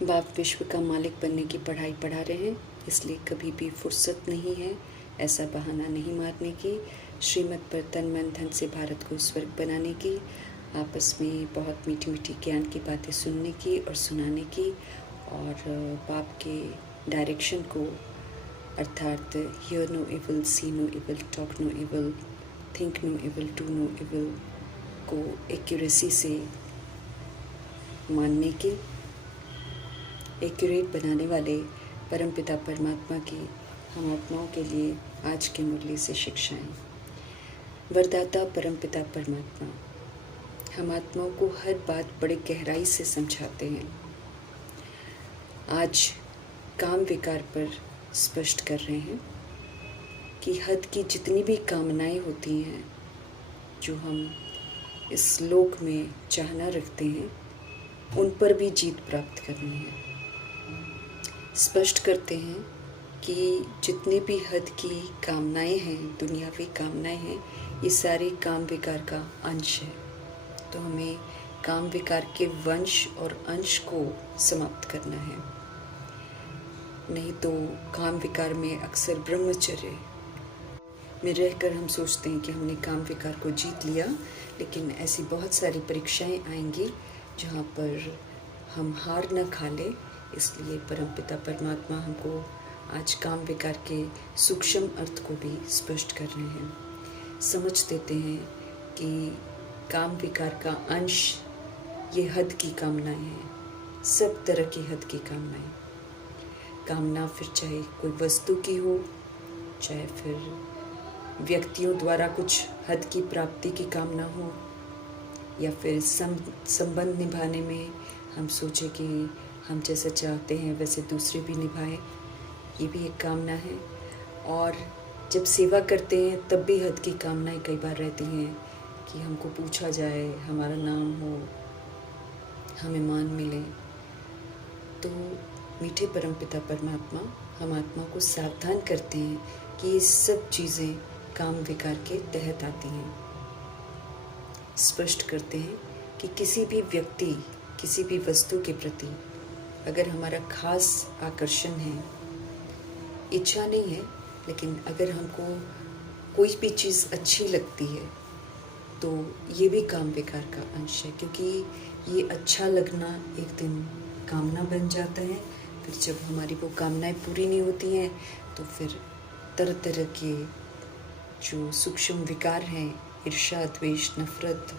बाप विश्व का मालिक बनने की पढ़ाई पढ़ा रहे हैं, इसलिए कभी भी फुर्सत नहीं है ऐसा बहाना नहीं मारने की, श्रीमत पर तन मन धन से भारत को स्वर्ग बनाने की, आपस में बहुत मीठी मीठी ज्ञान की बातें सुनने की और सुनाने की, और बाप के डायरेक्शन को अर्थात hear no evil, see no evil, talk no evil, think no evil, do no evil को एक्यूरेसी से मानने की, एक्यूरेट बनाने वाले परमपिता परमात्मा की हम आत्माओं के लिए आज की मुरली से शिक्षाएं। वरदाता परमपिता परमात्मा हम आत्माओं को हर बात बड़े गहराई से समझाते हैं। आज काम विकार पर स्पष्ट कर रहे हैं कि हद की जितनी भी कामनाएं होती हैं जो हम इस लोक में चाहना रखते हैं, उन पर भी जीत प्राप्त करनी है। स्पष्ट करते हैं कि जितनी भी हद की कामनाएं हैं, दुनियावी कामनाएं हैं, ये सारी काम विकार का अंश है। तो हमें काम विकार के वंश और अंश को समाप्त करना है। नहीं तो काम विकार में अक्सर ब्रह्मचर्य में रहकर हम सोचते हैं कि हमने काम विकार को जीत लिया, लेकिन ऐसी बहुत सारी परीक्षाएं आएंगी जहाँ पर हम हार न खा लें। इसलिए परमपिता परमात्मा हमको आज काम विकार के सूक्ष्म अर्थ को भी स्पष्ट कर रहे हैं। समझ देते हैं कि काम विकार का अंश ये हद की कामनाएं हैं, सब तरह की हद की कामनाएं। कामना फिर चाहे कोई वस्तु की हो, चाहे फिर व्यक्तियों द्वारा कुछ हद की प्राप्ति की कामना हो, या फिर संबंध निभाने में हम सोचे कि हम जैसा चाहते हैं वैसे दूसरे भी निभाएं, ये भी एक कामना है। और जब सेवा करते हैं तब भी हद की कामनाएं कई बार रहती हैं कि हमको पूछा जाए, हमारा नाम हो, हमें मान मिले। तो मीठे परमपिता परमात्मा हम आत्मा को सावधान करते हैं कि ये सब चीज़ें काम विकार के तहत आती हैं। स्पष्ट करते हैं कि किसी भी व्यक्ति, किसी भी वस्तु के प्रति अगर हमारा खास आकर्षण है, इच्छा नहीं है, लेकिन अगर हमको कोई भी चीज़ अच्छी लगती है तो ये भी काम विकार का अंश है, क्योंकि ये अच्छा लगना एक दिन कामना बन जाता है। फिर जब हमारी वो कामनाएं पूरी नहीं होती हैं तो फिर तरह तरह के जो सूक्ष्म विकार हैं, ईर्ष्या, द्वेष, नफरत,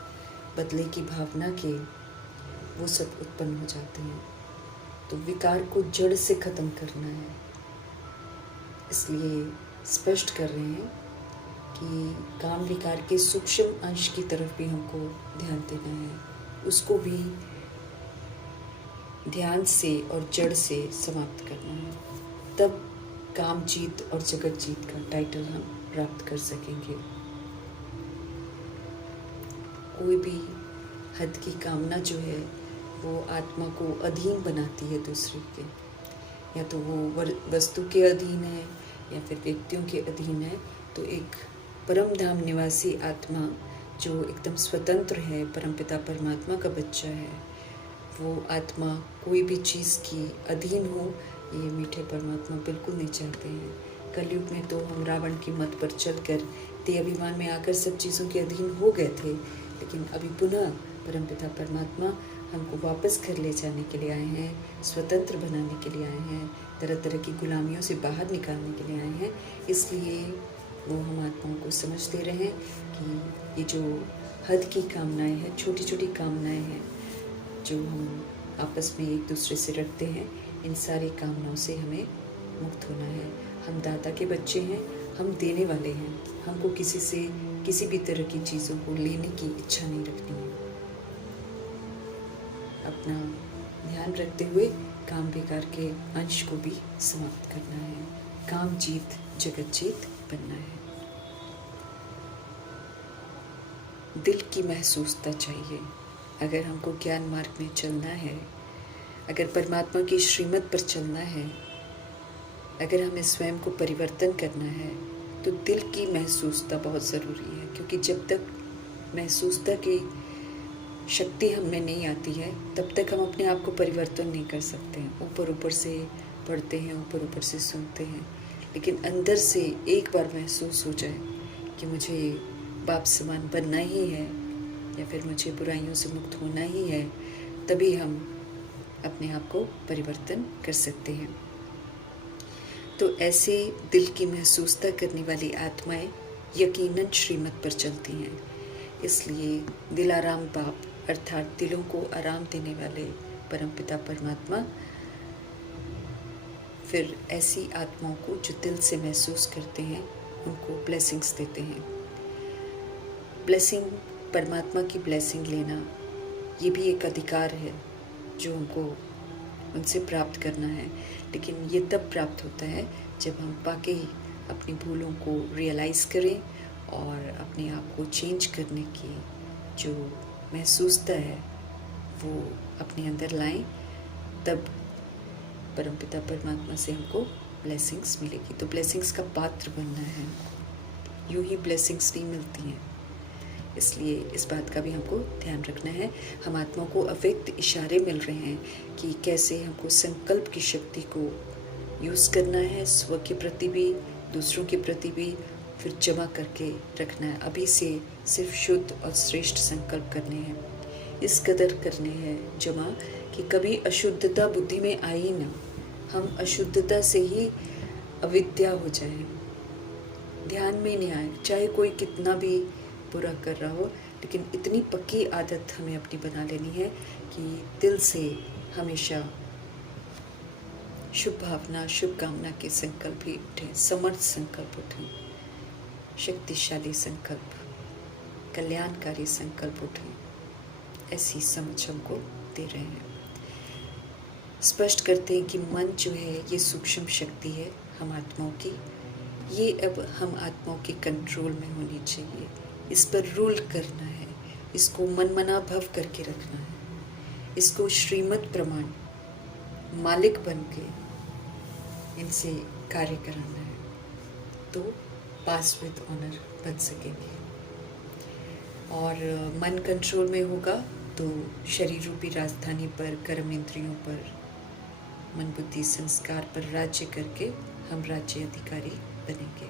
बदले की भावना के, वो सब उत्पन्न हो जाते हैं। तो विकार को जड़ से ख़त्म करना है। इसलिए स्पष्ट कर रहे हैं कि काम विकार के सूक्ष्म अंश की तरफ भी हमको ध्यान देना है, उसको भी ध्यान से और जड़ से समाप्त करना है। तब काम जीत और जगत जीत का टाइटल हम प्राप्त कर सकेंगे। कोई भी हद की कामना जो है वो आत्मा को अधीन बनाती है दूसरे के, या तो वो वस्तु के अधीन है या फिर व्यक्तियों के अधीन है। तो एक परम धाम निवासी आत्मा जो एकदम स्वतंत्र है, परमपिता परमात्मा का बच्चा है, वो आत्मा कोई भी चीज़ की अधीन हो, ये मीठे परमात्मा बिल्कुल नहीं चाहते हैं। कलयुग में तो हम रावण की मत पर चलकर देह अभिमान में आकर सब चीज़ों के अधीन हो गए थे, लेकिन अभी पुनः परमपिता परमात्मा हमको वापस घर ले जाने के लिए आए हैं, स्वतंत्र बनाने के लिए आए हैं, तरह तरह की गुलामियों से बाहर निकालने के लिए आए हैं। इसलिए वो हम आत्माओं को समझ दे रहे हैं कि ये जो हद की कामनाएं हैं, छोटी छोटी कामनाएं हैं जो हम आपस में एक दूसरे से रखते हैं, इन सारी कामनाओं से हमें मुक्त होना है। हम दाता के बच्चे हैं, हम देने वाले हैं। हमको किसी से किसी भी तरह की चीज़ों को लेने की इच्छा नहीं रखनी है। अपना ध्यान रखते हुए काम विकार के अंश को भी समाप्त करना है। काम जीत जगत जीत बनना है। दिल की महसूसता चाहिए। अगर हमको ज्ञान मार्ग में चलना है, अगर परमात्मा की श्रीमत पर चलना है, अगर हमें स्वयं को परिवर्तन करना है, तो दिल की महसूसता बहुत ज़रूरी है। क्योंकि जब तक महसूसता की शक्ति हम में नहीं आती है तब तक हम अपने आप को परिवर्तन नहीं कर सकते हैं। ऊपर ऊपर से पढ़ते हैं, ऊपर ऊपर से सुनते हैं, लेकिन अंदर से एक बार महसूस हो जाए कि मुझे बाप समान बनना ही है या फिर मुझे बुराइयों से मुक्त होना ही है, तभी हम अपने आप को परिवर्तन कर सकते हैं। तो ऐसे दिल की महसूसता करने वाली आत्माएं यकीनन श्रीमत पर चलती हैं। इसलिए दिलाराम बाप अर्थात दिलों को आराम देने वाले परमपिता परमात्मा फिर ऐसी आत्माओं को जो दिल से महसूस करते हैं उनको ब्लेसिंग्स देते हैं। ब्लेसिंग, परमात्मा की ब्लेसिंग लेना, ये भी एक अधिकार है जो हमको उनसे प्राप्त करना है। लेकिन ये तब प्राप्त होता है जब हम वाकई अपनी भूलों को रियलाइज़ करें और अपने आप को चेंज करने की जो महसूसता है वो अपने अंदर लाएं, तब परमपिता परमात्मा से हमको ब्लेसिंग्स मिलेगी। तो ब्लेसिंग्स का पात्र बनना है, यूं ही ब्लेसिंग्स नहीं मिलती हैं। इसलिए इस बात का भी हमको ध्यान रखना है। हम आत्माओं को अव्यक्त इशारे मिल रहे हैं कि कैसे हमको संकल्प की शक्ति को यूज़ करना है, स्व के प्रति भी, दूसरों के प्रति भी, फिर जमा करके रखना है। अभी से सिर्फ शुद्ध और श्रेष्ठ संकल्प करने हैं, इस कदर करने हैं जमा कि कभी अशुद्धता बुद्धि में आई ना, हम अशुद्धता से ही अविद्या हो जाए, ध्यान में नहीं आए, चाहे कोई कितना भी बुरा कर रहा हो। लेकिन इतनी पक्की आदत हमें अपनी बना लेनी है कि दिल से हमेशा शुभ भावना, शुभ कामना के संकल्प ही उठें, समर्थ संकल्प उठें, शक्तिशाली संकल्प, कल्याणकारी संकल्प उठें। ऐसी समझ हमको दे रहे हैं। स्पष्ट करते हैं कि मन जो है ये सूक्ष्म शक्ति है हम आत्माओं की, ये अब हम आत्माओं के कंट्रोल में होनी चाहिए, इस पर रूल करना है, इसको मनमना भव करके रखना है, इसको श्रीमत प्रमाण मालिक बन के इनसे कार्य कराना है, तो पास विद ऑनर बन सकेंगे। और मन कंट्रोल में होगा तो शरीर रूपी राजधानी पर, कर्म इंद्रियों पर, मन बुद्धि संस्कार पर राज्य करके हम राज्य अधिकारी बनेंगे।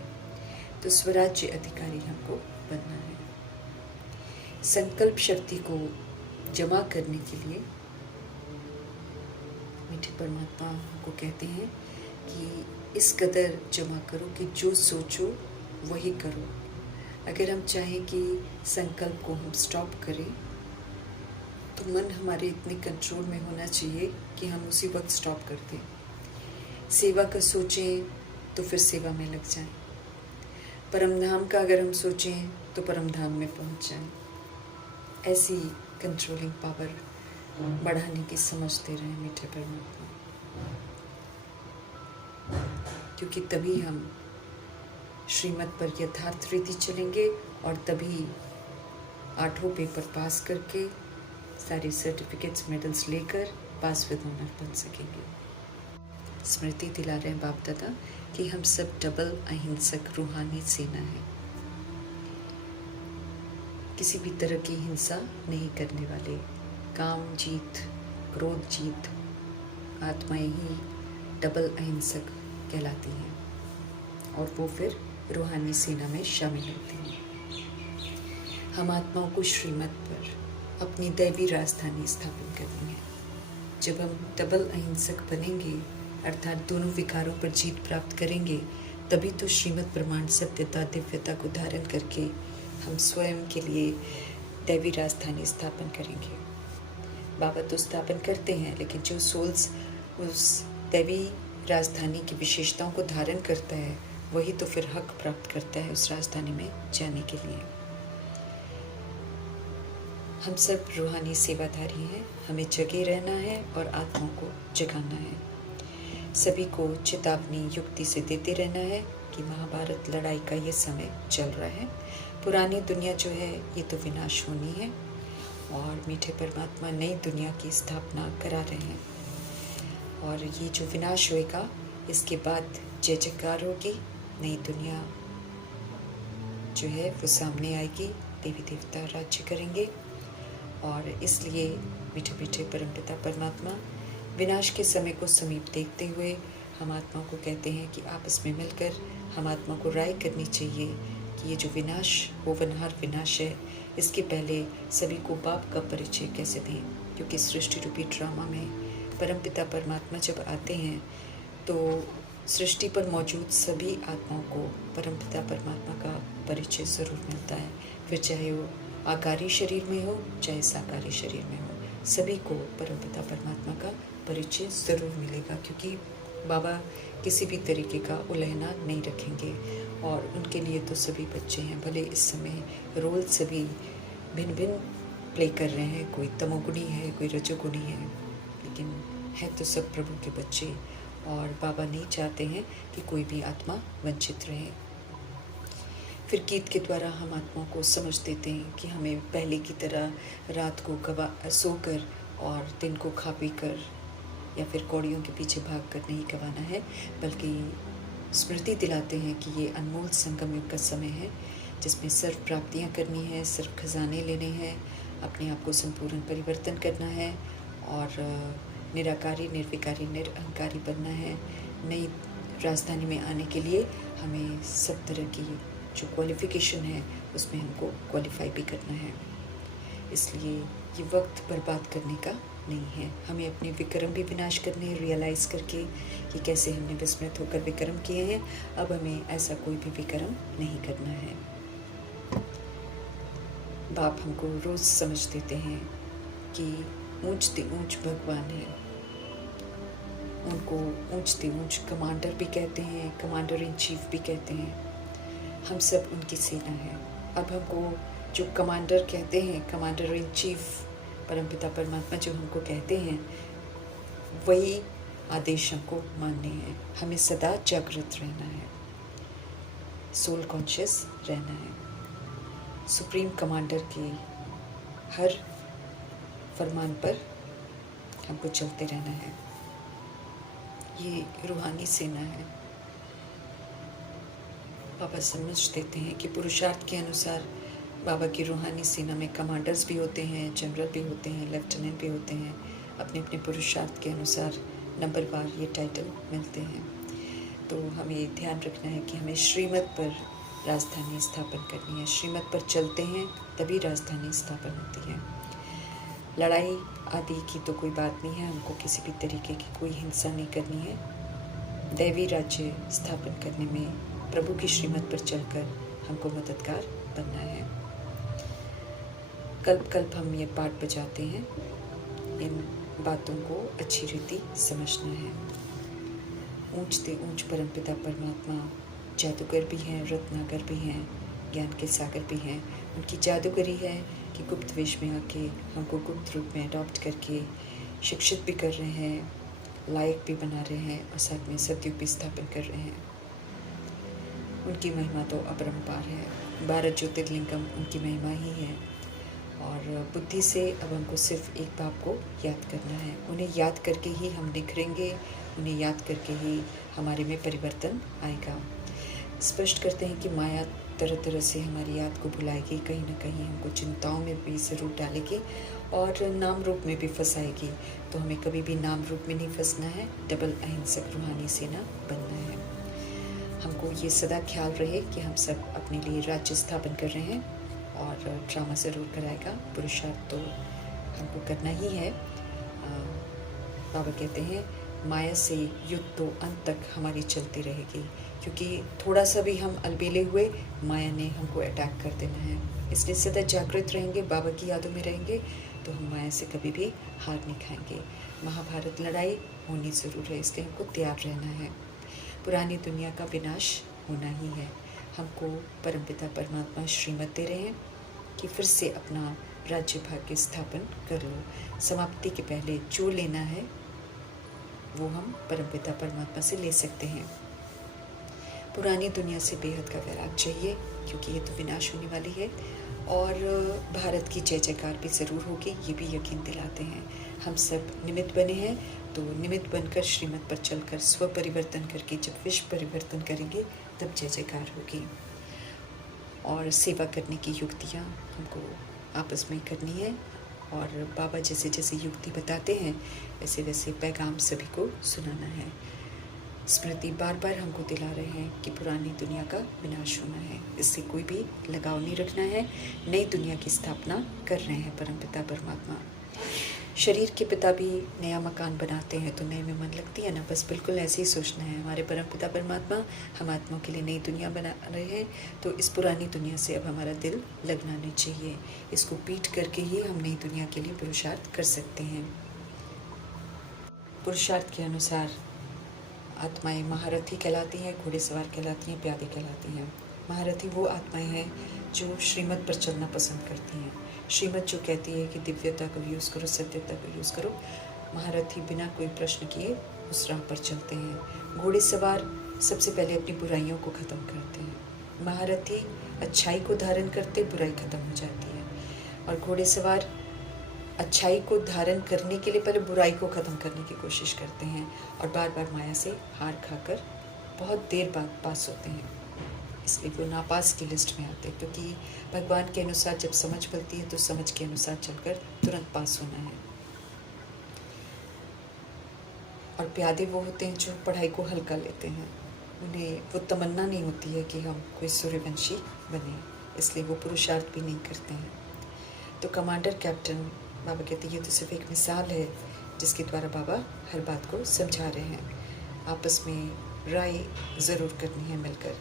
तो स्वराज्य अधिकारी हमको बनना है। संकल्प शक्ति को जमा करने के लिए मीठे परमात्मा को कहते हैं कि इस कदर जमा करो कि जो सोचो वही करो। अगर हम चाहें कि संकल्प को हम स्टॉप करें तो मन हमारे इतने कंट्रोल में होना चाहिए कि हम उसी वक्त स्टॉप कर दें। सेवा का सोचें तो फिर सेवा में लग जाएं। परमधाम का अगर हम सोचें तो परमधाम में पहुंच जाएं। ऐसी कंट्रोलिंग पावर बढ़ाने की समझ दे रहे हैं मीठे परमात्मा, क्योंकि तभी हम श्रीमत पर यथार्थ रीति चलेंगे और तभी 8 पेपर पास करके सारी सर्टिफिकेट्स मेडल्स लेकर पास विद ऑनर बन सकेंगे। स्मृति दिला रहे हैं बाप दादा कि हम सब डबल अहिंसक रूहानी सेना है, किसी भी तरह की हिंसा नहीं करने वाले, काम जीत, क्रोध जीत आत्माएं ही डबल अहिंसक कहलाती हैं और वो फिर रूहानी सेना में शामिल होती हैं। हम आत्माओं को श्रीमत पर अपनी दैवी राजधानी स्थापित करनी है। जब हम डबल अहिंसक बनेंगे अर्थात दोनों विकारों पर जीत प्राप्त करेंगे, तभी तो श्रीमत प्रमाण सत्यता दिव्यता को धारण करके हम स्वयं के लिए दैवी राजधानी स्थापन करेंगे। बाबा तो स्थापन करते हैं, लेकिन जो सोल्स उस दैवी राजधानी की विशेषताओं को धारण करता है वही तो फिर हक प्राप्त करता है उस राजधानी में जाने के लिए। हम सब रूहानी सेवाधारी हैं, हमें जगे रहना है और आत्माओं को जगाना है। सभी को चेतावनी युक्ति से देते रहना है कि महाभारत लड़ाई का ये समय चल रहा है। पुरानी दुनिया जो है ये तो विनाश होनी है और मीठे परमात्मा नई दुनिया की स्थापना करा रहे हैं। और ये जो विनाश होएगा इसके बाद जय जयकार होगी, नई दुनिया जो है वो सामने आएगी, देवी देवता राज्य करेंगे और इसलिए मीठे मीठे परमपिता परमात्मा विनाश के समय को समीप देखते हुए हम आत्मा को कहते हैं कि आपस में मिलकर हम आत्मा को राय करनी चाहिए कि ये जो विनाश होवनहार विनाश है, इसके पहले सभी को बाप का परिचय कैसे दें। क्योंकि सृष्टि रूपी ड्रामा में परमपिता परमात्मा जब आते हैं तो सृष्टि पर मौजूद सभी आत्माओं को परमपिता परमात्मा का परिचय ज़रूर मिलता है। फिर चाहे वो आकारी शरीर में हो चाहे साकारी शरीर में हो, सभी को परमपिता परमात्मा का परिचय ज़रूर मिलेगा। क्योंकि बाबा किसी भी तरीके का उलहना नहीं रखेंगे और उनके लिए तो सभी बच्चे हैं। भले इस समय रोल सभी भिन्न भिन्न प्ले कर रहे हैं, कोई तमोगुणी है कोई रजोगुणी है, लेकिन है तो सब प्रभु के बच्चे। और बाबा नहीं चाहते हैं कि कोई भी आत्मा वंचित रहे। फिर गीत के द्वारा हम आत्माओं को समझ देते हैं कि हमें पहले की तरह रात को सोकर और दिन को खा पी कर या फिर कौड़ियों के पीछे भाग कर नहीं गंवाना है, बल्कि स्मृति दिलाते हैं कि ये अनमोल संगम युग का समय है जिसमें सर्व प्राप्तियाँ करनी है, सर्व खजाने लेने हैं, अपने आप को संपूर्ण परिवर्तन करना है और निराकारी निर्विकारी निरअहंकारी बनना है। नई राजधानी में आने के लिए हमें सब तरह की जो क्वालिफ़िकेशन है उसमें हमको क्वालिफाई भी करना है। इसलिए ये वक्त बर्बाद करने का नहीं है, हमें अपने विक्रम भी विनाश करने हैं, रियलाइज़ करके कि कैसे हमने विस्मृत होकर विक्रम किए हैं। अब हमें ऐसा कोई भी विक्रम नहीं करना है। बाप हमको रोज़ समझ देते हैं कि ऊंचते ऊंच भगवान है। उनको ऊंचते ऊंच कमांडर भी कहते हैं, कमांडर इन चीफ भी कहते हैं। हम सब उनकी सेना है। अब हमको जो कमांडर कहते हैं, कमांडर इन चीफ परमपिता परमात्मा जो हमको कहते हैं, वही आदेश हमको मानने हैं। हमें सदा जागृत रहना है, सोल कॉन्शियस रहना है। सुप्रीम कमांडर के हर फरमान पर हमको चलते रहना है। ये रूहानी सेना है। बाबा समझ देते हैं कि पुरुषार्थ के अनुसार बाबा की रूहानी सेना में कमांडर्स भी होते हैं, जनरल भी होते हैं, लेफ्टिनेंट भी होते हैं। अपने अपने पुरुषार्थ के अनुसार नंबरवार ये टाइटल मिलते हैं। तो हमें ध्यान रखना है कि हमें श्रीमत पर राजधानी स्थापन करनी है। श्रीमत पर चलते हैं तभी राजधानी स्थापन होती है। लड़ाई आदि की तो कोई बात नहीं है, हमको किसी भी तरीके की कोई हिंसा नहीं करनी है। दैवी राज्य स्थापन करने में प्रभु की श्रीमत पर चलकर हमको मददगार बनना है। कल्प कल्प हम ये पाठ बजाते हैं, इन बातों को अच्छी रीति समझना है। ऊंचते ऊंच परमपिता परमात्मा जादूगर भी हैं, रत्नाकर भी हैं, ज्ञान के सागर भी हैं। उनकी जादूगरी है कि गुप्त वेश में आके हमको गुप्त रूप में अडॉप्ट करके शिक्षित भी कर रहे हैं, लायक भी बना रहे हैं और साथ में सतयुग भी स्थापन कर रहे हैं। उनकी महिमा तो अपरंपार है। 12 ज्योतिर्लिंगम उनकी महिमा ही है। और बुद्धि से अब हमको सिर्फ एक बाप को याद करना है। उन्हें याद करके ही हम निखरेंगे, उन्हें याद करके ही हमारे में परिवर्तन आएगा। स्पष्ट करते हैं कि माया तरह तरह से हमारी याद को भुलाएगी, कहीं ना कहीं हमको चिंताओं में भी ज़रूर डालेगी और नाम रूप में भी फंसाएगी। तो हमें कभी भी नाम रूप में नहीं फंसना है, डबल अहिंसक रूहानी सेना बनना है। हमको ये सदा ख्याल रहे कि हम सब अपने लिए राज्य स्थापन कर रहे हैं और ड्रामा ज़रूर कराएगा। पुरुषार्थ तो हमको करना ही है। बाबा कहते हैं माया से युद्ध तो अंत तक हमारी चलती रहेगी, क्योंकि थोड़ा सा भी हम अलबेले हुए माया ने हमको अटैक कर देना है। इसलिए सदा जागृत रहेंगे, बाबा की यादों में रहेंगे तो हम माया से कभी भी हार नहीं खाएंगे। महाभारत लड़ाई होनी ज़रूर है, इसलिए हमको तैयार रहना है। पुरानी दुनिया का विनाश होना ही है। हमको परमपिता परमात्मा श्रीमत दे रहे हैं कि फिर से अपना राज्य भाग्य स्थापन कर लो। समाप्ति के पहले जो लेना है वो हम परमपिता परमात्मा से ले सकते हैं। पुरानी दुनिया से बेहद का वैराग चाहिए, क्योंकि ये तो विनाश होने वाली है। और भारत की जय जयकार भी ज़रूर होगी, ये भी यकीन दिलाते हैं। हम सब निमित्त बने हैं, तो निमित्त बनकर श्रीमत पर चलकर स्व परिवर्तन करके जब विश्व परिवर्तन करेंगे तब जय जयकार होगी। और सेवा करने की युक्तियाँ हमको आपस में करनी है और बाबा जैसे जैसे युक्ति बताते हैं वैसे वैसे पैगाम सभी को सुनाना है। स्मृति बार बार हमको दिला रहे हैं कि पुरानी दुनिया का विनाश होना है, इससे कोई भी लगाव नहीं रखना है। नई दुनिया की स्थापना कर रहे हैं परमपिता परमात्मा। शरीर के पिता भी नया मकान बनाते हैं तो नए में मन लगती है ना, बस बिल्कुल ऐसे ही सोचना है। हमारे परमपिता परमात्मा हम आत्माओं के लिए नई दुनिया बना रहे हैं, तो इस पुरानी दुनिया से अब हमारा दिल लगना नहीं चाहिए। इसको पीट करके ही हम नई दुनिया के लिए पुरुषार्थ कर सकते हैं। पुरुषार्थ के अनुसार आत्माएं महारथी कहलाती हैं, घोड़ेसवार कहलाती हैं, प्यादे कहलाती हैं। महारथी वो आत्माएं हैं जो श्रीमत पर चलना पसंद करती हैं। श्रीमत जो कहती है कि दिव्यता को यूज़ करो, सत्यता को यूज़ करो, महारथी बिना कोई प्रश्न किए उस राह पर चलते हैं। घोड़ेसवार सबसे पहले अपनी बुराइयों को ख़त्म करते हैं। महारथी अच्छाई को धारण करते, बुराई ख़त्म हो जाती है। और घोड़ेसवार अच्छाई को धारण करने के लिए पहले बुराई को ख़त्म करने की कोशिश करते हैं और बार बार माया से हार खाकर बहुत देर बाद पास होते हैं। इसलिए वो नापास की लिस्ट में आते हैं, क्योंकि भगवान के अनुसार जब समझ मिलती है तो समझ के अनुसार चलकर तुरंत पास होना है। और प्यादे वो होते हैं जो पढ़ाई को हल्का लेते हैं, उन्हें वो तमन्ना नहीं होती है कि हम कोई सूर्यवंशी बने, इसलिए वो पुरुषार्थ भी नहीं करते हैं। तो कमांडर कैप्टन बाबा कहते हैं ये तो सिर्फ एक मिसाल है जिसके द्वारा बाबा हर बात को समझा रहे हैं। आपस में राय ज़रूर करनी है मिलकर।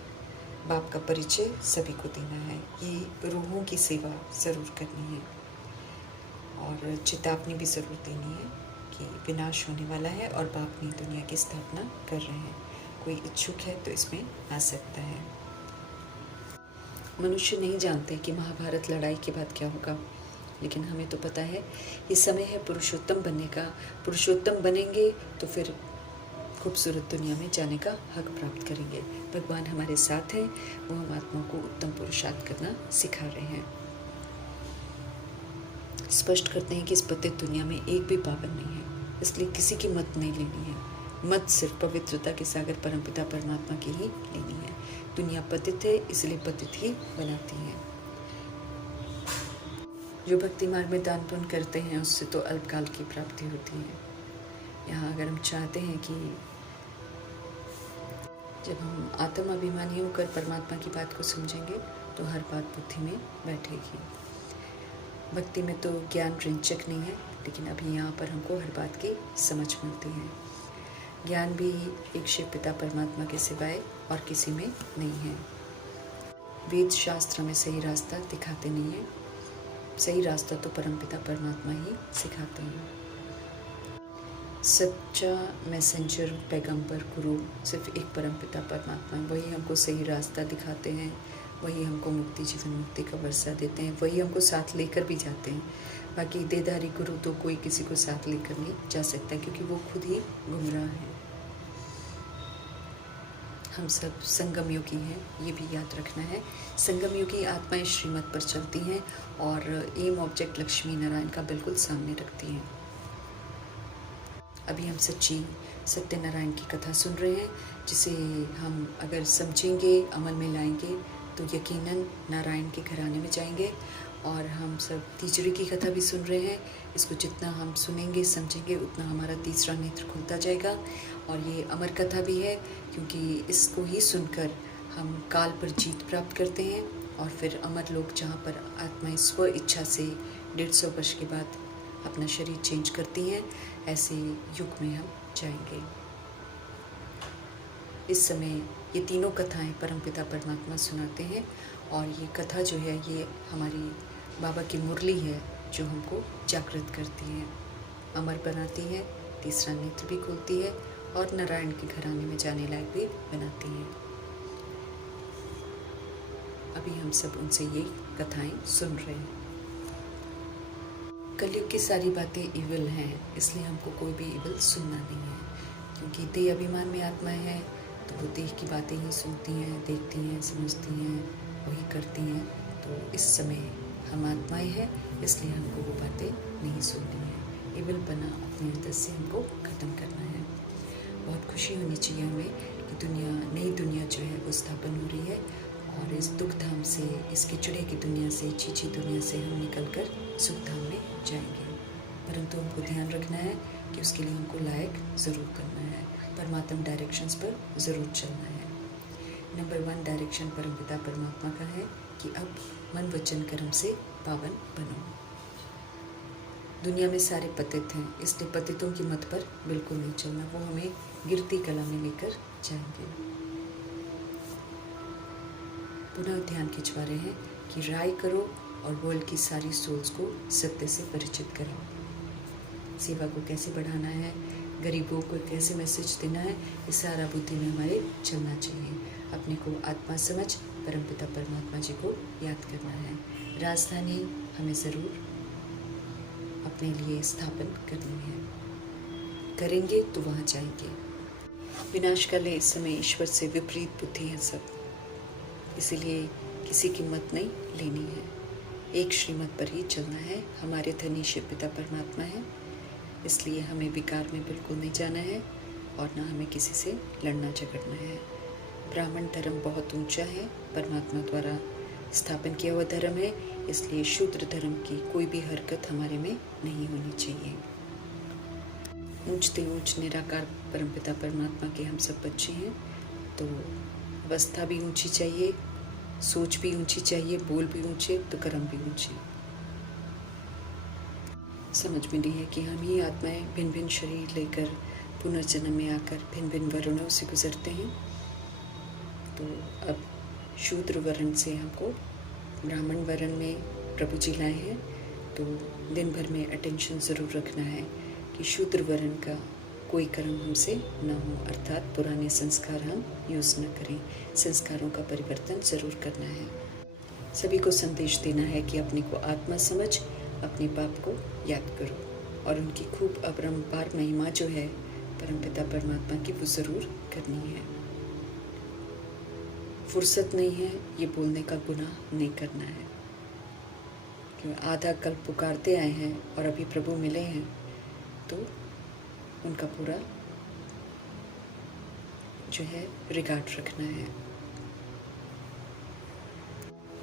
बाप का परिचय सभी को देना है, ये रूहों की सेवा ज़रूर करनी है और चेतावनी भी ज़रूर देनी है कि विनाश होने वाला है और बाप नई दुनिया की स्थापना कर रहे हैं। कोई इच्छुक है तो इसमें आ सकता है। मनुष्य नहीं जानते कि महाभारत लड़ाई के बाद क्या होगा, लेकिन हमें तो पता है ये समय है पुरुषोत्तम बनने का। पुरुषोत्तम बनेंगे तो फिर खूबसूरत दुनिया में जाने का हक प्राप्त करेंगे। भगवान हमारे साथ हैं, वो हम आत्माओं को उत्तम पुरुषार्थ करना सिखा रहे हैं। स्पष्ट करते हैं कि इस पतित दुनिया में एक भी पावन नहीं है, इसलिए किसी की मत नहीं लेनी है। मत सिर्फ पवित्रता के सागर परमपिता परमात्मा की ही लेनी है। दुनिया पतित है, इसलिए पतित ही बनाती है। जो भक्ति मार्ग में दान पुण्य करते हैं उससे तो अल्पकाल की प्राप्ति होती है। यहाँ अगर हम चाहते हैं कि जब हम आत्म अभिमानी होकर परमात्मा की बात को समझेंगे तो हर बात बुद्धि में बैठेगी। भक्ति में तो ज्ञान रिंचक नहीं है, लेकिन अभी यहाँ पर हमको हर बात की समझ मिलती है। ज्ञान भी एक शिव पिता परमात्मा के सिवाय और किसी में नहीं है। वेद शास्त्र में सही रास्ता दिखाते नहीं है, सही रास्ता तो परमपिता परमात्मा ही सिखाते हैं। सच्चा मैसेंजर पैगंबर गुरु सिर्फ एक परमपिता परमात्मा है। वही हमको सही रास्ता दिखाते हैं, वही हमको मुक्ति जीवन मुक्ति का वर्षा देते हैं, वही हमको साथ लेकर भी जाते हैं। बाकी देदारी गुरु तो कोई किसी को साथ लेकर नहीं जा सकता, क्योंकि वो खुद ही गुमराह है। हम सब संगम योगी हैं, ये भी याद रखना है। संगम योगी आत्माएं श्रीमत पर चलती हैं और एम ऑब्जेक्ट लक्ष्मी नारायण का बिल्कुल सामने रखती हैं। अभी हम सच्ची सत्यनारायण की कथा सुन रहे हैं, जिसे हम अगर समझेंगे, अमल में लाएंगे तो यकीनन नारायण के घराने में जाएंगे। और हम सब तीसरे की कथा भी सुन रहे हैं। इसको जितना हम सुनेंगे समझेंगे उतना हमारा तीसरा नेत्र खुलता जाएगा। और ये अमर कथा भी है, क्योंकि इसको ही सुनकर हम काल पर जीत प्राप्त करते हैं और फिर अमर लोक, जहाँ पर आत्माएं स्व इच्छा से 150 वर्ष के बाद अपना शरीर चेंज करती हैं, ऐसे युग में हम जाएंगे। इस समय ये तीनों कथाएं परमपिता परमात्मा सुनाते हैं और ये कथा जो है ये हमारी बाबा की मुरली है, जो हमको जागृत करती है, अमर बनाती है, तीसरा नेत्र भी खोलती है और नारायण के घराने में जाने लायक भी बनाती है। अभी हम सब उनसे ये कथाएं सुन रहे हैं। कलयुग की सारी बातें इविल हैं, इसलिए हमको कोई भी इविल सुनना नहीं है, क्योंकि देह अभिमान में आत्माएं हैं तो वो देह की बातें ही सुनती हैं, देखती हैं, समझती हैं, वही करती हैं। तो इस समय हम आत्माएं हैं, इसलिए हमको वो बातें नहीं सुननी है। इविल बना अपने अंदर से हमको ख़त्म करना है। बहुत खुशी होनी चाहिए हमें कि दुनिया, नई दुनिया जो है वो स्थापन हो रही है और इस दुख धाम से, इस कीचड़े की दुनिया से, चीची दुनिया से हम निकलकर सुख धाम में जाएंगे। परंतु हमको ध्यान रखना है कि उसके लिए हमको लायक ज़रूर करना है, परमात्मा डायरेक्शंस पर ज़रूर चलना है। नंबर 1 डायरेक्शन परमपिता परमात्मा का है कि अब मन वचन कर्म से पावन बनो। दुनिया में सारे पतित हैं, इसलिए पतितों की मत पर बिल्कुल नहीं चलना, वो हमें गिरती कला में लेकर जाएंगे। पुनः ध्यान खिंचवा रहे हैं कि राय करो और वर्ल्ड की सारी सोल्स को सत्य से परिचित करो। सेवा को कैसे बढ़ाना है, गरीबों को कैसे मैसेज देना है, इस सारा बुद्धि में हमारे चलना चाहिए। अपने को आत्मा समझ परमपिता परमात्मा जी को याद करना है। राजधानी हमें ज़रूर अपने लिए स्थापन करनी है, करेंगे तो वहाँ जाएंगे। विनाशकाल इस समय ईश्वर से विपरीत बुद्धि है सब, इसीलिए किसी की मत नहीं लेनी है, एक श्रीमत पर ही चलना है। हमारे धनी शिव पिता परमात्मा है, इसलिए हमें विकार में बिल्कुल नहीं जाना है और ना हमें किसी से लड़ना झगड़ना है। ब्राह्मण धर्म बहुत ऊंचा है, परमात्मा द्वारा स्थापन किया हुआ धर्म है, इसलिए शूद्र धर्म की कोई भी हरकत हमारे में नहीं होनी चाहिए। ऊंचते ऊंच निराकार परमपिता परमात्मा के हम सब बच्चे हैं, तो अवस्था भी ऊंची चाहिए, सोच भी ऊंची चाहिए, बोल भी ऊंचे तो कर्म भी ऊंचे। समझ में नहीं है कि हम ही आत्माएं भिन्न भिन्न शरीर लेकर पुनर्जन्म में आकर भिन्न भिन्न वर्णों से गुजरते हैं। तो अब शूद्र वर्ण से हमको ब्राह्मण वर्ण में प्रभु जी लाए हैं, तो दिन भर में अटेंशन ज़रूर रखना है कि शूद्र वर्ण का कोई कर्म हमसे न हो, अर्थात पुराने संस्कार हम यूज़ न करें। संस्कारों का परिवर्तन ज़रूर करना है। सभी को संदेश देना है कि अपने को आत्मा समझ अपने पाप को याद करो और उनकी खूब अपरंपार महिमा जो है परमपिता परमात्मा की, वो ज़रूर करनी है। फुर्सत नहीं है ये बोलने का, गुनाह नहीं करना है, क्यों आधा कल्प पुकारते आए हैं और अभी प्रभु मिले हैं, तो उनका पूरा जो है रिगार्ड रखना है।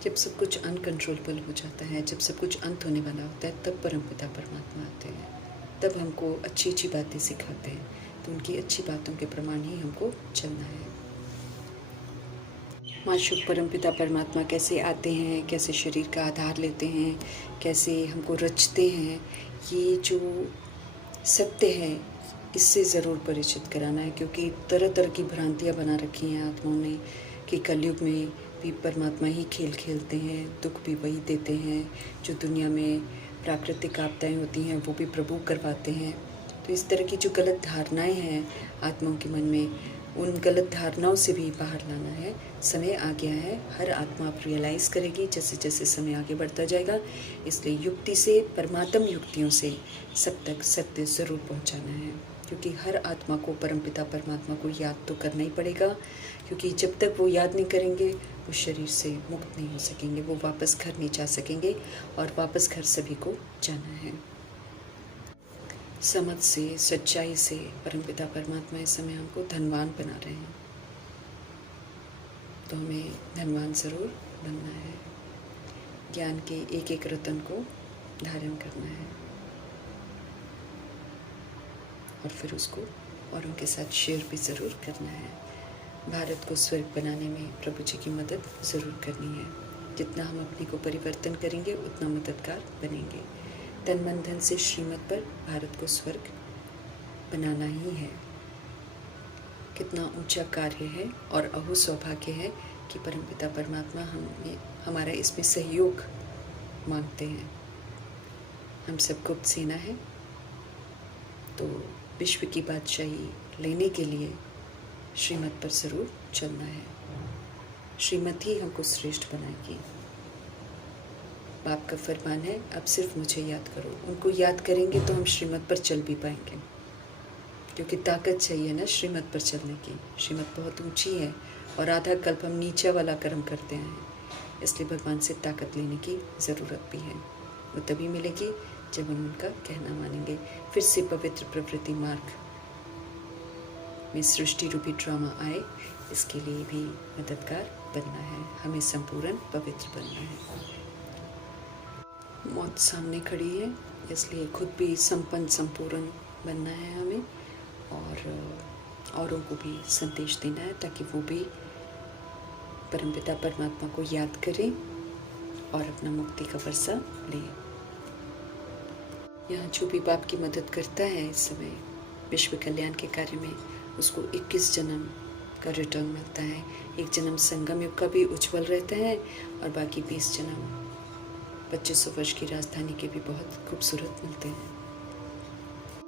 जब सब कुछ अनकंट्रोलेबल हो जाता है, जब सब कुछ अंत होने वाला होता है, तब परमपिता परमात्मा आते हैं, तब हमको अच्छी अच्छी बातें सिखाते हैं, तो उनकी अच्छी बातों के प्रमाण ही हमको चलना है। माँ शुभ परमपिता परमात्मा कैसे आते हैं, कैसे शरीर का आधार लेते हैं, कैसे हमको रचते हैं, ये जो सत्य है इससे ज़रूर परिचित कराना है, क्योंकि तरह तरह की भ्रांतियाँ बना रखी हैं आत्माओं ने कि कलयुग में भी परमात्मा ही खेल खेलते हैं, दुख भी वही देते हैं, जो दुनिया में प्राकृतिक आपदाएँ होती हैं वो भी प्रभु करवाते हैं। तो इस तरह की जो गलत धारणाएं हैं आत्माओं के मन में, उन गलत धारणाओं से भी बाहर लाना है। समय आ गया है, हर आत्मा आप रियलाइज़ करेगी जैसे जैसे समय आगे बढ़ता जाएगा, इसलिए युक्ति से, परमात्म युक्तियों से सब तक सत्य ज़रूर पहुंचाना है, क्योंकि हर आत्मा को परमपिता परमात्मा को याद तो करना ही पड़ेगा, क्योंकि जब तक वो याद नहीं करेंगे वो शरीर से मुक्त नहीं हो सकेंगे, वो वापस घर नहीं जा सकेंगे, और वापस घर सभी को जाना है। समझ से, सच्चाई से परमपिता परमात्मा इस समय हमको धनवान बना रहे हैं, तो हमें धनवान ज़रूर बनना है। ज्ञान के एक एक रत्न को धारण करना है और फिर उसको औरों के साथ शेयर भी ज़रूर करना है। भारत को स्वर्ग बनाने में प्रभु जी की मदद ज़रूर करनी है। जितना हम अपने को परिवर्तन करेंगे उतना मददगार बनेंगे। तन मन धन से श्रीमत पर भारत को स्वर्ग बनाना ही है। कितना ऊंचा कार्य है और अहो सौभाग्य है कि परमपिता परमात्मा हमारा इसमें सहयोग मांगते हैं। हम सब गुप्त सेना है, तो विश्व की बादशाही लेने के लिए श्रीमत पर ज़रूर चलना है। श्रीमत ही हमको श्रेष्ठ बनाएगी। बाप का फरमान है, अब सिर्फ मुझे याद करो। उनको याद करेंगे तो हम श्रीमत पर चल भी पाएंगे, क्योंकि ताकत चाहिए ना श्रीमत पर चलने की। श्रीमत बहुत ऊंची है और आधा कल्प हम नीचा वाला कर्म करते हैं, इसलिए भगवान से ताकत लेने की ज़रूरत भी है। वो तभी मिलेगी जब हम उनका कहना मानेंगे। फिर से पवित्र प्रवृत्ति मार्ग में सृष्टि रूपी ड्रामा आए, इसके लिए भी मददगार बनना है, हमें संपूर्ण पवित्र बनना है। मौत सामने खड़ी है, इसलिए खुद भी संपन्न संपूर्ण बनना है हमें, और औरों को भी संदेश देना है ताकि वो भी परमपिता परमात्मा को याद करें और अपना मुक्ति का वर्षा लें। यहाँ जो भी बाप की मदद करता है इस समय विश्व कल्याण के कार्य में, उसको 21 जन्म का रिटर्न मिलता है। एक जन्म संगम युग का भी उज्जवल रहता है और बाकी 20 जन्म 2500 वर्ष की राजधानी के भी बहुत खूबसूरत मिलते हैं।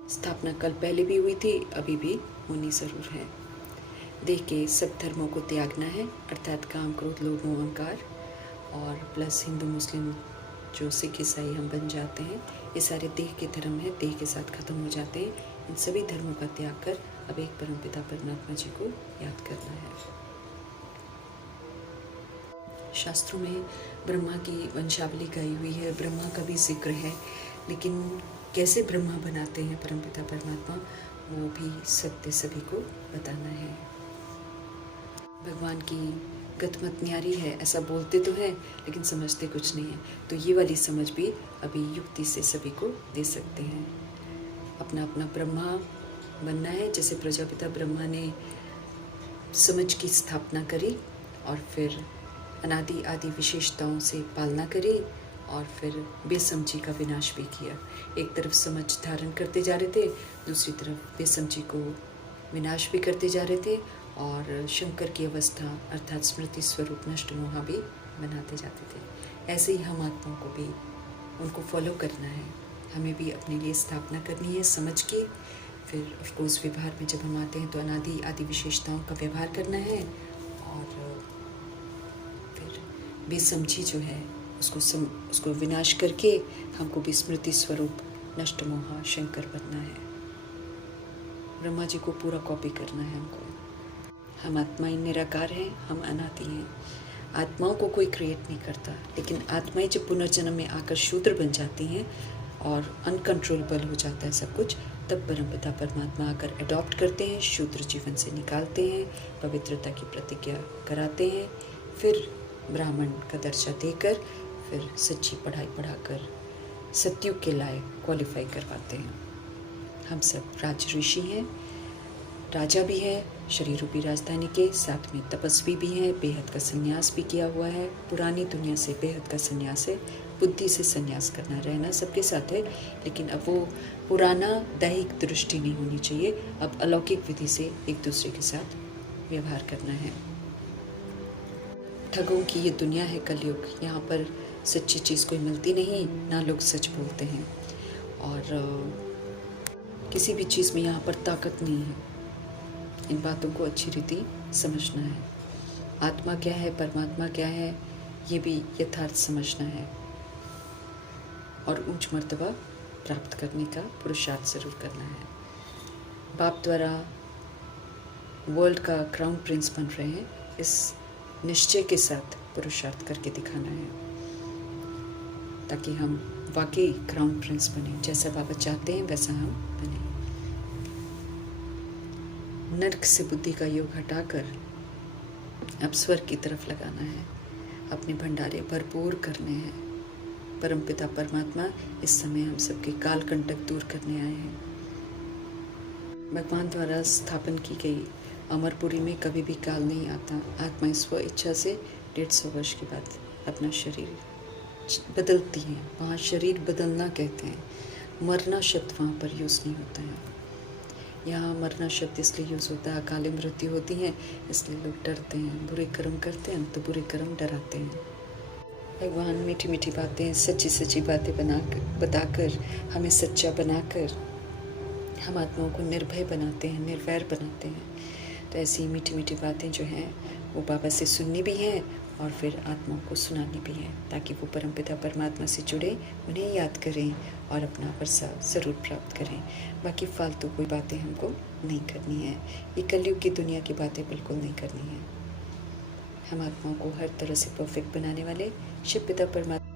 स्थापना कल पहले भी हुई थी, अभी भी होनी ज़रूर है। देख के सब धर्मों को त्यागना है, अर्थात काम, क्रोध, लोभ, मोह, अहंकार, और प्लस हिंदू मुस्लिम जो सिख ईसाई हम बन जाते हैं, ये सारे देह के धर्म हैं, देह के साथ ख़त्म हो जाते हैं। इन सभी धर्मों का त्याग कर अब एक परमपिता परमात्मा जी को याद करना है। शास्त्रों में ब्रह्मा की वंशावली गाई हुई है, ब्रह्मा का भी जिक्र है, लेकिन कैसे ब्रह्मा बनाते हैं परमपिता परमात्मा, वो भी सत्य सभी को बताना है। भगवान की गतमत न्यारी है, ऐसा बोलते तो हैं लेकिन समझते कुछ नहीं है। तो ये वाली समझ भी अभी युक्ति से सभी को दे सकते हैं। अपना अपना ब्रह्मा बनना है, जैसे प्रजापिता ब्रह्मा ने समझ की स्थापना करी और फिर अनादि आदि विशेषताओं से पालना करी और फिर बेसमझी का विनाश भी किया। एक तरफ समझ धारण करते जा रहे थे, दूसरी तरफ बेसमझी को विनाश भी करते जा रहे थे, और शंकर की अवस्था अर्थात स्मृति स्वरूप नष्ट मोहा भी बनाते जाते थे। ऐसे ही हम आत्माओं को भी उनको फॉलो करना है, हमें भी अपने लिए स्थापना करनी है समझ के। फिर ऑफकोर्स व्यवहार में जब हम आते हैं तो अनादि आदि विशेषताओं का व्यवहार करना है, और फिर बेसमझी जो है उसको विनाश करके हमको भी स्मृति स्वरूप नष्ट मोहा शंकर बनना है। ब्रह्मा जी को पूरा कॉपी करना है हमको। हम आत्माएं निराकार हैं, हम अनादि हैं। आत्माओं को कोई क्रिएट नहीं करता, लेकिन आत्माएं जब पुनर्जन्म में आकर शूद्र बन जाती हैं और अनकंट्रोलेबल हो जाता है सब कुछ, तब परमपिता परमात्मा आकर अडॉप्ट करते हैं, शूद्र जीवन से निकालते हैं, पवित्रता की प्रतिज्ञा कराते हैं, फिर ब्राह्मण का दर्जा देकर फिर सच्ची पढ़ाई पढ़ाकर सतयुग के लायक क्वालिफाई करवाते हैं। हम सब राज ऋषि हैं, राजा भी है शरीर रूपी राजधानी के, साथ में तपस्वी भी हैं, बेहद का संन्यास भी किया हुआ है। पुरानी दुनिया से बेहद का संन्यास है, बुद्धि से संन्यास करना, रहना सबके साथ है, लेकिन अब वो पुराना दैहिक दृष्टि नहीं होनी चाहिए। अब अलौकिक विधि से एक दूसरे के साथ व्यवहार करना है। ठगों की ये दुनिया है कलयुग, यहाँ पर सच्ची चीज़ कोई मिलती नहीं, ना लोग सच बोलते हैं, और किसी भी चीज़ में यहाँ पर ताकत नहीं है। इन बातों को अच्छी रीति समझना है। आत्मा क्या है, परमात्मा क्या है, ये भी यथार्थ समझना है, और उच्च मर्तबा प्राप्त करने का पुरुषार्थ जरूर करना है। बाप द्वारा वर्ल्ड का क्राउन प्रिंस बन रहे हैं, इस निश्चय के साथ पुरुषार्थ करके दिखाना है, ताकि हम वाकई क्राउन प्रिंस बने, जैसा बाबा चाहते हैं वैसा हम बने। नर्क से बुद्धि का योग हटाकर अब स्वर्ग की तरफ लगाना है, अपने भंडारे भरपूर करने हैं। परमपिता परमात्मा इस समय हम सबके काल कंटक दूर करने आए हैं। भगवान द्वारा स्थापन की गई अमरपुरी में कभी भी काल नहीं आता। आत्मा स्व इच्छा से 150 वर्ष के बाद अपना शरीर बदलती हैं। वहाँ शरीर बदलना कहते हैं, मरना शब्द वहाँ पर यूज़ नहीं होता है। यहाँ मरना शब्द इसलिए यूज़ होता है, अकाली मृत्यु होती है इसलिए लोग डरते हैं, बुरे कर्म करते हैं तो बुरे कर्म डराते हैं। भगवान मीठी मीठी बातें, सच्ची सच्ची बातें बताकर हमें सच्चा बनाकर हम आत्माओं को निर्भय बनाते हैं, निर्वैर बनाते हैं। तो ऐसी मीठी मीठी बातें जो हैं वो बाबा से सुननी भी हैं और फिर आत्माओं को सुनानी भी है, ताकि वो परमपिता परमात्मा से जुड़े, उन्हें याद करें और अपना वर्षा ज़रूर प्राप्त करें। बाकी फालतू कोई बातें हमको नहीं करनी है, ये कलयुग की दुनिया की बातें बिल्कुल नहीं करनी है। हम आत्माओं को हर तरह से परफेक्ट बनाने वाले शिव पिता परमात्मा